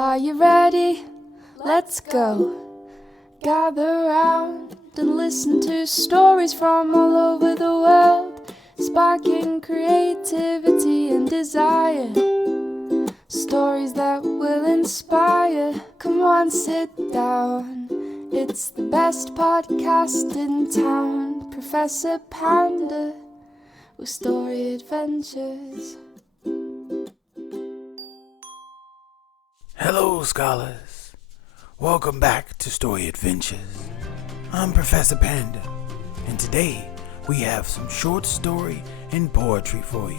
Are you ready? Let's go. Gather round and listen to stories from all over the world, sparking creativity and desire. Stories that will inspire. Come on, sit down. It's the best podcast in town. Professor Panda with story adventures. Hello, scholars. Welcome back to Story Adventures. I'm Professor Panda, and today we have some short story and poetry for you.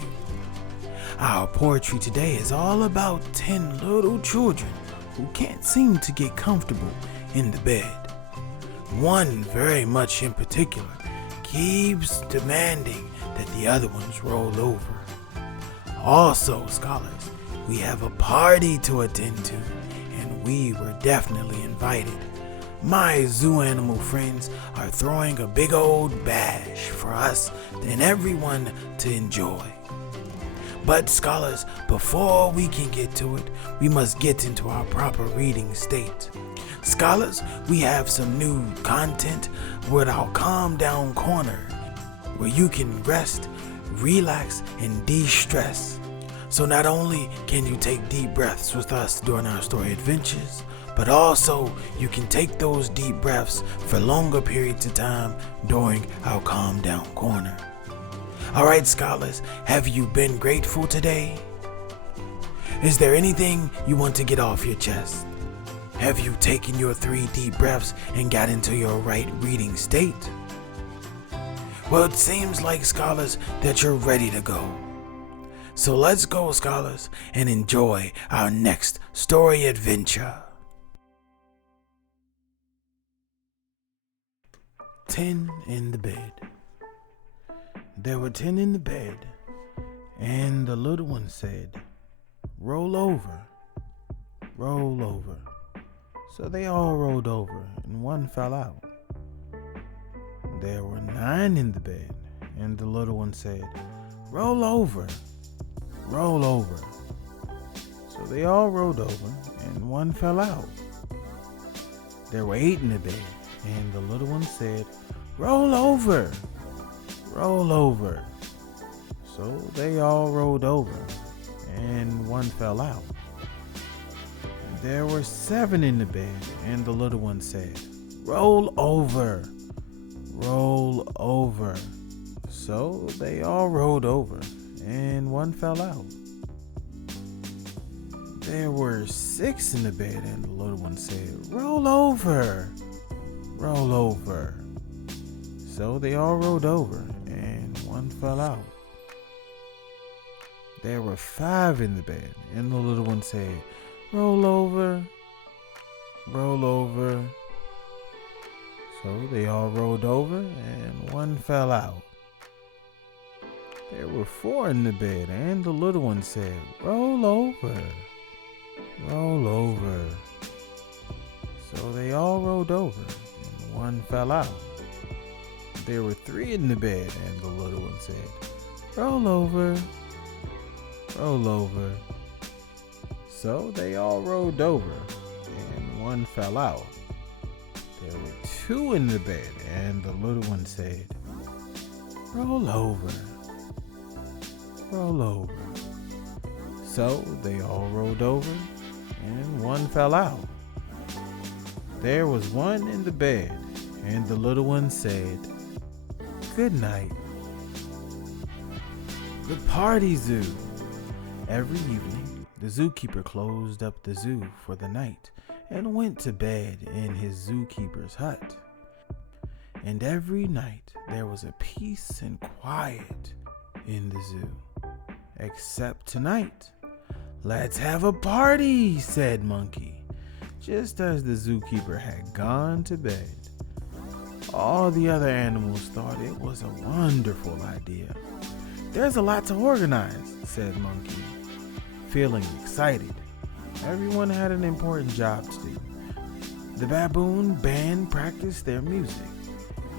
Our poetry today is all about 10 little children who can't seem to get comfortable in the bed. One very much in particular keeps demanding that the other ones roll over. Also, scholars, we have a party to attend to, and we were definitely invited. My zoo animal friends are throwing a big old bash for us and everyone to enjoy. But scholars, before we can get to it, we must get into our proper reading state. Scholars, we have some new content with our Calm Down Corner, where you can rest, relax, and de-stress. So not only can you take deep breaths with us during our story adventures, but also you can take those deep breaths for longer periods of time during our Calm Down Corner. Alright, scholars, have you been grateful today? Is there anything you want to get off your chest? Have you taken your 3 deep breaths and got into your right reading state? Well, it seems like, scholars, that you're ready to go. So let's go, scholars, and enjoy our next story adventure. 10 in the bed. There were 10 in the bed, and the little one said, "Roll over, roll over." So they all rolled over, and one fell out. There were 9 in the bed, and the little one said, "Roll over, roll over." So they all rolled over, and one fell out. There were 8 in the bed, and the little one said, "Roll over, roll over." So they all rolled over, and one fell out. There were 7 in the bed, and the little one said, "Roll over, roll over." So they all rolled over, and one fell out. There were 6 in the bed, and the little one said, "Roll over, roll over." So they all rolled over, and one fell out. There were 5 in the bed, and the little one said, "Roll over, roll over." So they all rolled over, and one fell out. There were 4 in the bed, and the little one said, "Roll over, roll over." So they all rolled over, and one fell out. There were 3 in the bed, and the little one said, "Roll over, roll over." So they all rolled over, and one fell out. There were 2 in the bed, and the little one said, "Roll over, roll over." So they all rolled over, and one fell out. There was 1 in the bed, and the little one said, "Good night." The party zoo. Every evening, the zookeeper closed up the zoo for the night and went to bed in his zookeeper's hut. And every night there was a peace and quiet in the zoo. Except tonight. "Let's have a party," said Monkey, just as the zookeeper had gone to bed. All the other animals thought it was a wonderful idea. "There's a lot to organize," said Monkey, feeling excited. Everyone had an important job to do. The baboon band practiced their music,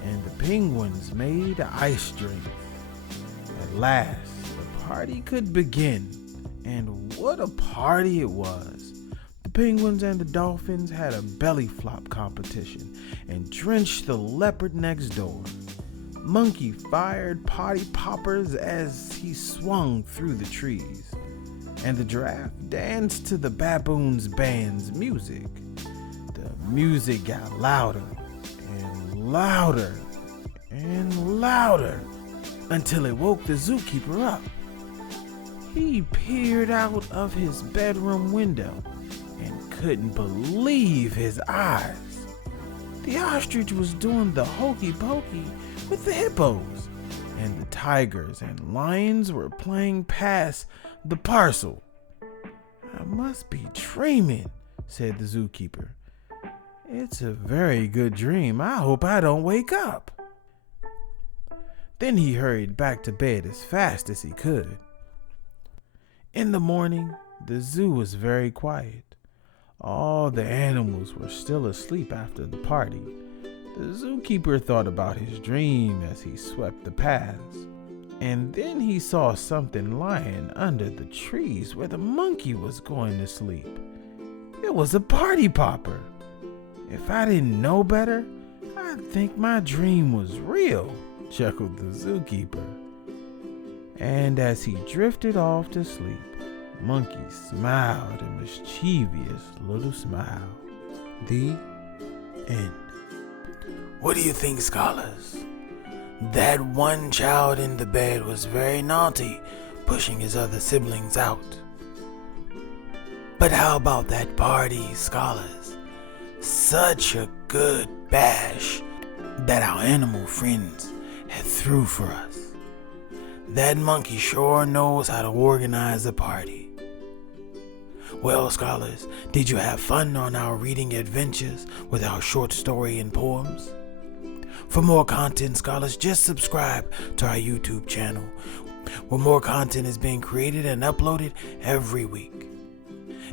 and the penguins made ice drink. At last, the party could begin, and what a party it was. The penguins and the dolphins had a belly flop competition and drenched the leopard next door. Monkey fired potty poppers as he swung through the trees, and the giraffe danced to the baboon's band's music. The music got louder and louder and louder until it woke the zookeeper up. He peered out of his bedroom window and couldn't believe his eyes. The ostrich was doing the hokey pokey with the hippos, and the tigers and lions were playing past the parcel. "I must be dreaming," said the zookeeper. "It's a very good dream. I hope I don't wake up." Then he hurried back to bed as fast as he could. In the morning, the zoo was very quiet. All the animals were still asleep after the party. The zookeeper thought about his dream as he swept the paths. And then he saw something lying under the trees where the monkey was going to sleep. It was a party popper. "If I didn't know better, I'd think my dream was real," chuckled the zookeeper. And as he drifted off to sleep, Monkey smiled a mischievous little smile. The end. What do you think, scholars? That one child in the bed was very naughty, pushing his other siblings out. But how about that party, scholars? Such a good bash that our animal friends had threw for us. That monkey sure knows how to organize a party. Well, scholars, did you have fun on our reading adventures with our short story and poems? For more content, scholars, just subscribe to our YouTube channel, where more content is being created and uploaded every week.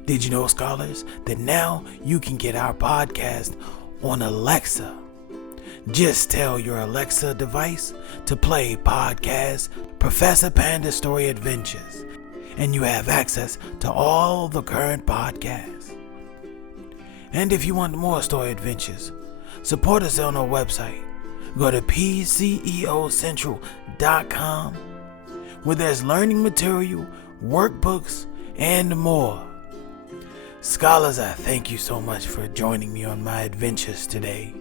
Did you know, scholars, that now you can get our podcast on Alexa? Just tell your Alexa device to play podcast Professor Panda Story Adventures, and you have access to all the current podcasts. And if you want more story adventures, support us on our website. Go to pceocentral.com, where there's learning material, workbooks, and more. Scholars, I thank you so much for joining me on my adventures today.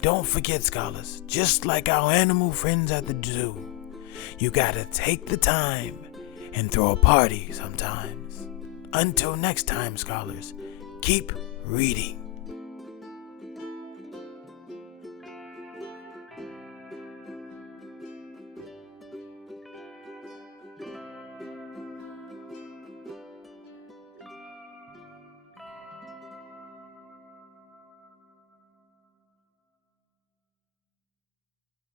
Don't forget, scholars, just like our animal friends at the zoo, you gotta take the time and throw a party sometimes. Until next time, scholars, keep reading.